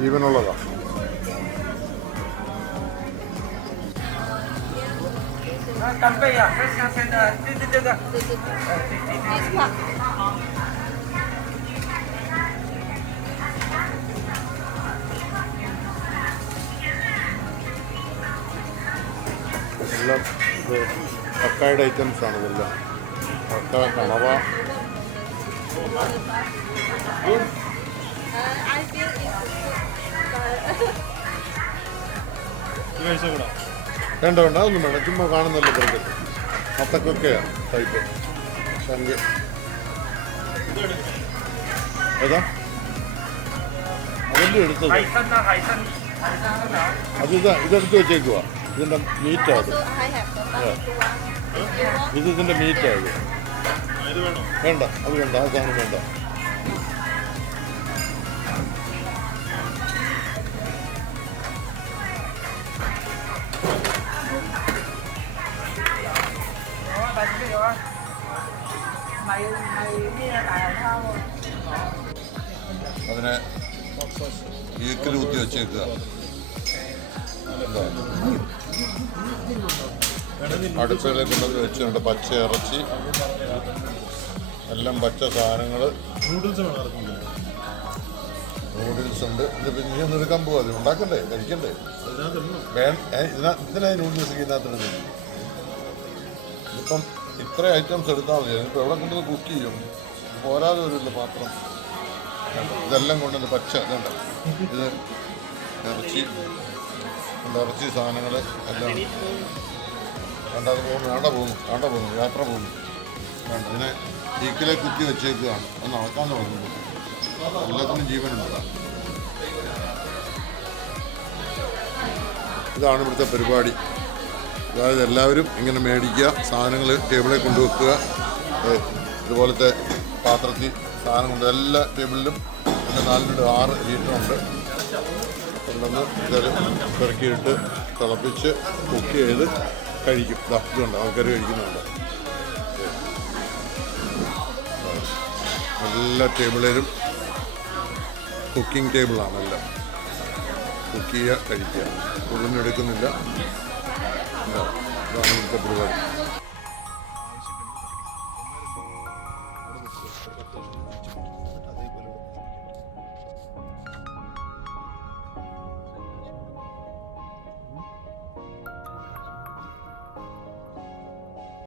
ജീവനുള്ളതാ. എല്ലാം കക്കായുടെ ഐറ്റംസ് ആണ് ഇതെല്ലാം. കക്ക, കണവ. വേണ്ട വേണ്ട അതൊന്നും വേണ്ട, ചുമ്മാ കാണുന്നല്ലോ പുറത്ത്. മത്തക്കൊക്കെയാണ് ടൈപ്പ്. ശംഖ് ഏതാ അതല്ലേ എടുത്തത്? ഇതെടുത്ത് വെച്ചേക്കുക. ഇതിൻ്റെ മീറ്റാ അത്. ഇതിൻ്റെ മീറ്റാ ഇത്. വേണ്ട അത് വേണ്ട, ആ സാധനം വേണ്ട. അതിനെ ഈക്കിൽ കുത്തി വെച്ചേക്കുക. അടുപ്പയിലെ കൊണ്ടത് വെച്ചുകൊണ്ട് പച്ച ഇറച്ചി എല്ലാം പച്ച സാധനങ്ങൾ. നൂഡിൽസ് ഉണ്ട്. ഇത് പിന്നെ ഒന്ന് എടുക്കാൻ പോവാ. അത് ഉണ്ടാക്കണ്ടേ, കഴിക്കണ്ടേ? ഇതിനായി നൂഡിൽസ് ഇതിനകത്തിടുന്നു. ഇപ്പം ഇത്ര ഐറ്റംസ് എടുത്താൽ മതി. ഇപ്പോൾ എവിടെ കൊണ്ടുവന്ന് കുക്ക് ചെയ്യും? പോരാതെ വരില്ല പാത്രം. ഇതെല്ലാം കൊണ്ടുവന്ന് പച്ച ഇതുണ്ട്. ഇത് ഇറച്ചി സാധനങ്ങൾ എല്ലാം വേണ്ടാതെ പോകുന്നു. യാത്ര പോകുന്നു. വേണ്ട, ഇതിനെ ഈക്കിലെ കുത്തി വെച്ചേക്കുകയാണ്. ഒന്ന് നടക്കാൻ തുടങ്ങുന്നു. എല്ലാത്തിനും ജീവനുണ്ട്. ഇതാണ് ഇവിടുത്തെ പരിപാടി. അതായത് എല്ലാവരും ഇങ്ങനെ മേടിക്കുക, സാധനങ്ങൾ ടേബിളിൽ കൊണ്ടുവെക്കുക. ഇതുപോലത്തെ പാത്രത്തിൽ സാധനം കൊണ്ട് എല്ലാ ടേബിളിലും 4-6 ലിറ്ററുണ്ട്. കൊണ്ടുവന്ന് ഇതെല്ലാം പെറുക്കിയിട്ട് തിളപ്പിച്ച് കുക്ക് ചെയ്ത് കഴിക്കും. ഇതുണ്ട്, ആൾക്കാർ കഴിക്കുന്നുണ്ട്. എല്ലാ ടേബിളിലും കുക്കിംഗ് ടേബിളാണ്. എല്ലാം കുക്ക് ചെയ്യുക, കഴിക്കുക. ഉള്ളിനെടുക്കുന്നില്ല. ഇതാണ് ഇവിടുത്തെ പരിപാടി.